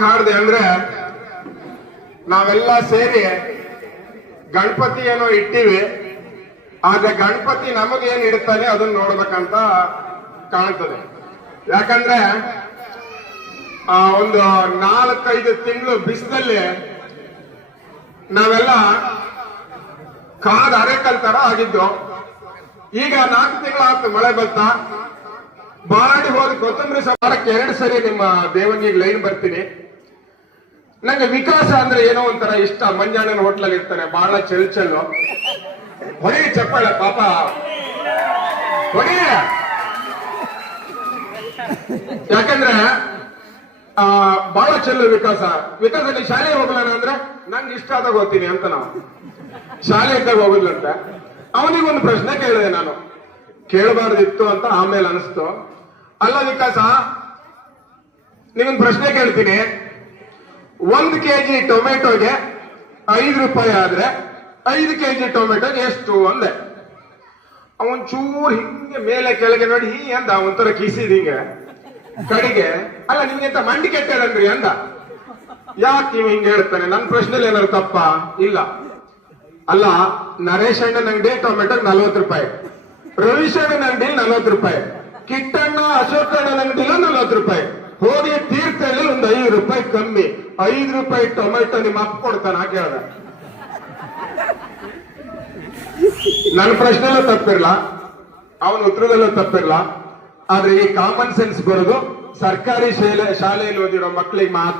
ಯಾಕೆ ಹಾಡ್ದೆ ಅಂದ್ರೆ ನಾವೆಲ್ಲ ಸೇರಿ ಗಣಪತಿ ಏನೋ ಇಟ್ಟಿವಿ, ಆದ್ರೆ ಗಣಪತಿ ನಮಗೇನ್ ಇಡ್ತಾನೆ ಅದನ್ನ ನೋಡ್ಬೇಕಂತ ಕಾಣ್ತದೆ. ಯಾಕಂದ್ರೆ ಒಂದು 4-5 ತಿಂಗಳು ಬಿಸಿಲಲ್ಲಿ ನಾವೆಲ್ಲ ಕಾದ ಅರೆಕಲ್ ತರ ಆಗಿದ್ದು. ಈಗ 4 ತಿಂಗಳಾಯ್ತು ಮಳೆ ಬಂತ, ಬಾಡಿ ಹೋದ ಕೊತ್ತಂಬರಿ ವಾರಕ್ಕೆ 2 ಸರಿ ನಿಮ್ಮ ದೇವನಿಗೆ ಲೈನ್ ಬರ್ತೀನಿ. ನಂಗೆ ವಿಕಾಸ ಅಂದ್ರೆ ಏನೋ ಒಂಥರ ಇಷ್ಟ. ಮಂಜಾಣನ ಹೋಟ್ಲಲ್ಲಿ ಇರ್ತಾನೆ, ಬಹಳ ಚೆಲ್ಲು ಹೊಡಿ ಚಪ್ಪಾಳೆ ಪಾಪ ಹೊಡಿ. ಯಾಕಂದ್ರೆ ಬಹಳ ಚೆಲ್ಲು ವಿಕಾಸ. ವಿಕಾಸದಲ್ಲಿ ಶಾಲೆಗೆ ಹೋಗ್ಲಾನ ಅಂದ್ರೆ ನಂಗೆ ಇಷ್ಟ ಆದಾಗ ಹೋಗ್ತೀನಿ ಅಂತ ನಾವು ಶಾಲೆ ಇದ್ದಾಗ ಹೋಗುದಿಲ್ಲಂತ. ಅವನಿಗೊಂದು ಪ್ರಶ್ನೆ ಕೇಳಿದೆ ನಾನು, ಕೇಳಬಾರ್ದಿತ್ತು ಅಂತ ಆಮೇಲೆ ಅನಿಸ್ತು. ಅಲ್ಲ ವಿಕಾಸ, ನೀವೊಂದು ಪ್ರಶ್ನೆ ಕೇಳ್ತೀನಿ. 1 kg ಟೊಮೆಟೊಗೆ 5 ರೂಪಾಯಿ ಆದ್ರೆ 5 kg ಟೊಮೆಟೊಗೆ ಎಷ್ಟು ಅಂದೆ. ಅವನ್ ಚೂರ್ ಹಿಂಗೆ ಮೇಲೆ ಕೆಳಗೆ ನೋಡಿ ಹೀ ಅಂದ, ಒಂಥರ ಕಿಸಿದ್ ಹಿಂಗೆ ಕಡೆಗೆ. ಅಲ್ಲ ನಿಮ್ಗೆಂತ ಮಂಡಿ ಕೆಟ್ಟದನ್ರಿ ಅಂದ. ಯಾಕೆ ನೀವು ಹಿಂಗೆ ಹೇಳ್ತಾನೆ? ನನ್ನ ಪ್ರಶ್ನೆಯಲ್ಲಿ ಏನಾದ್ರು ತಪ್ಪ? ಇಲ್ಲ. ಅಲ್ಲ, ನರೇಶ್ ಅಣ್ಣನ ಅಂಗಡಿ ಟೊಮೆಟೊ 40 ರೂಪಾಯಿ, ರವೀಶ್ ಅಣ್ಣನ ಅಂಗಡಿ 40 ರೂಪಾಯಿ, ಕಿಟ್ಟಣ್ಣ ಅಶೋಕ್ ಅಣ್ಣನ ಅಂಗಡಿಲ 40 ರೂಪಾಯಿ, ಹೋಗಿ ತೀರ್ಥಹಳ್ಳಿ ಒಂದು 5 ರೂಪಾಯಿ ಕಮ್ಮಿ. 5 ರೂಪಾಯಿ ಟೊಮೆಟೊ ನಿಮ್ಮ ಅಪ್ಪ ಕೊಡ್ತಾನ ಕೇಳ್ದ. ನನ್ನ ಪ್ರಶ್ನೆಲ್ಲೂ ತಪ್ಪಿರ್ಲ, ಅವನ ಉತ್ತರದಲ್ಲೂ ತಪ್ಪಿರ್ಲ. ಆದ್ರೆ ಈ ಕಾಮನ್ ಸೆನ್ಸ್ ಬರೋದು ಸರ್ಕಾರಿ ಶಾಲೆಯಲ್ಲಿ ಓದಿರೋ ಮಕ್ಕಳಿಗೆ ಮಾತ್ರ.